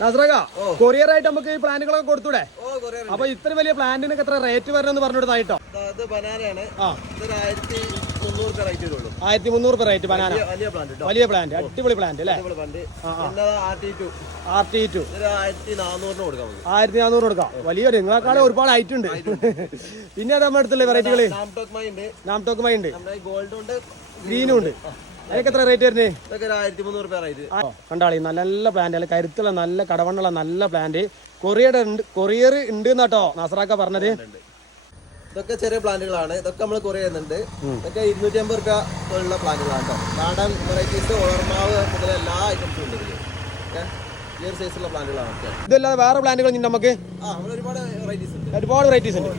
നാസറക courier ആയിട്ട് നമുക്ക് ഈ പ്ലാന്റുകളൊക്കെ കൊടുത്തൂടെ? അപ്പൊ ഇത്ര വലിയ പ്ലാന്റിനൊക്കെ എത്ര റേറ്റ് വരണമെന്ന് പറഞ്ഞിട്ടായിട്ടോ? 1300 റേറ്റ് ബനാന. വലിയ പ്ലാന്റ്, അടിപൊളി പ്ലാന്റ് അല്ലേ? RT2 1400 കൊടുക്കാം. വലിയൊരു നിങ്ങളെക്കാളെ ഒരുപാട് ഹൈറ്റ് ഉണ്ട്. പിന്നെ അത് നമ്മുടെ അടുത്തുള്ള വെറൈറ്റികള് നാംടോക്ക് മൈ ഉണ്ട്, ഗ്രീനും ഉണ്ട്. അതിനൊക്കെ എത്ര റേറ്റ് വരുന്നത്? 1300 കണ്ടാളി നല്ല നല്ല പ്ലാന്റ് അല്ലെ, കരുത്തുള്ള നല്ല കടവണ്ണുള്ള നല്ല പ്ലാന്റ്. കൊറിയർ ഉണ്ട് എന്നാട്ടോ നാസറാക്ക പറഞ്ഞത്. ഇതൊക്കെ ചെറിയ പ്ലാന്റുകളാണ്, ഇതൊക്കെ നമ്മൾ കൊറിയർ ചെയ്യുന്നുണ്ട്. ഇതൊക്കെ 250 രൂപ ഉള്ള പ്ലാന്റുകളാണ് കേട്ടോ. നാടൻ വെറൈറ്റീസ്, ഓളർമാവ് മുതൽ എല്ലാ ഐറ്റംസും ഉണ്ട് ഇതിൽ. ഈ ഒരു സൈസുള്ള പ്ലാന്റുകളാണ്. ഇതല്ലാതെ വേറെ പ്ലാന്റുകൾ നമുക്ക് ഒരുപാട് വെറൈറ്റീസ് ഉണ്ട്. ഒരുപാട് വെറൈറ്റീസ് ഉണ്ട്.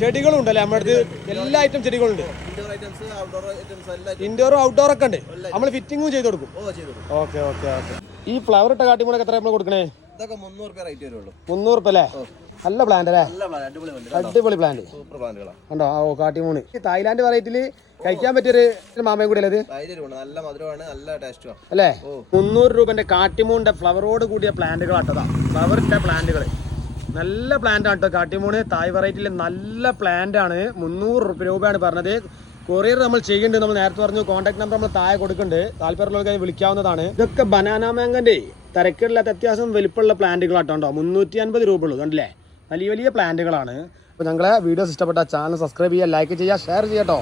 ചെടികളും ഉണ്ടല്ലേ നമ്മുടെ അടുത്ത്? എല്ലാ ഐറ്റം ചെടികളുണ്ട്. ഇൻഡോറും ഔട്ട്ഡോർ ഒക്കെ ഉണ്ട്. നമ്മൾ ഫിറ്റിംഗും ചെയ്ത് കൊടുക്കും. Okay okay okay. ഈ ഫ്ലവർ ഇട്ട കാട്ടിമൂലൊക്കെ എത്ര നമ്മൾ കൊടുക്കണേ? 300 രൂപ അല്ലേ? നല്ല പ്ലാന്റ് അല്ലേ? അടിപൊളി പ്ലാന്റ് ഉണ്ടോ? ഓ കാട്ടിമൂണ് തായ്ലാന്റ് വെറൈറ്റിയില് കഴിക്കാൻ പറ്റിയൊരു മാമയും കൂടി അല്ലേ? അല്ലേ? 300 രൂപന്റെ കാട്ടിമൂണിന്റെ ഫ്ലവറോട് കൂടിയ പ്ലാന്റുകൾ ആട്ടതാ. ഫ്ലവർ ഇട്ട പ്ലാന്റുകൾ നല്ല പ്ലാന്റ് ആണ് കേട്ടോ. കാട്ടിമൂണ് തായ് വെറൈറ്റിയിൽ നല്ല പ്ലാന്റ് ആണ്. 300 രൂപയാണ് പറഞ്ഞത്. കൊറിയർ നമ്മൾ ചെയ്യുന്നുണ്ട്. നമ്മൾ നേരത്തെ പറഞ്ഞു കോൺടാക്ട് നമ്പർ നമ്മൾ താഴെ കൊടുക്കുന്നുണ്ട്. താല്പര്യമുള്ളവർക്ക് വിളിക്കാവുന്നതാണ്. ഇതൊക്കെ ബനാന മാങ്കന്റെ തരക്കേടില്ലാത്ത അത്യാവശ്യം വലിപ്പമുള്ള പ്ലാന്റുകളാട്ടോ. 350 രൂപ ഉള്ളൂ. കണ്ടില്ലേ? വലിയ വലിയ പ്ലാന്റുകളാണ്. അപ്പോൾ ഞങ്ങളെ വീഡിയോസ് ഇഷ്ടപ്പെട്ട ചാനൽ സബ്സ്ക്രൈബ് ചെയ്യുക, ലൈക്ക് ചെയ്യുക, ഷെയർ ചെയ്യാട്ടോ.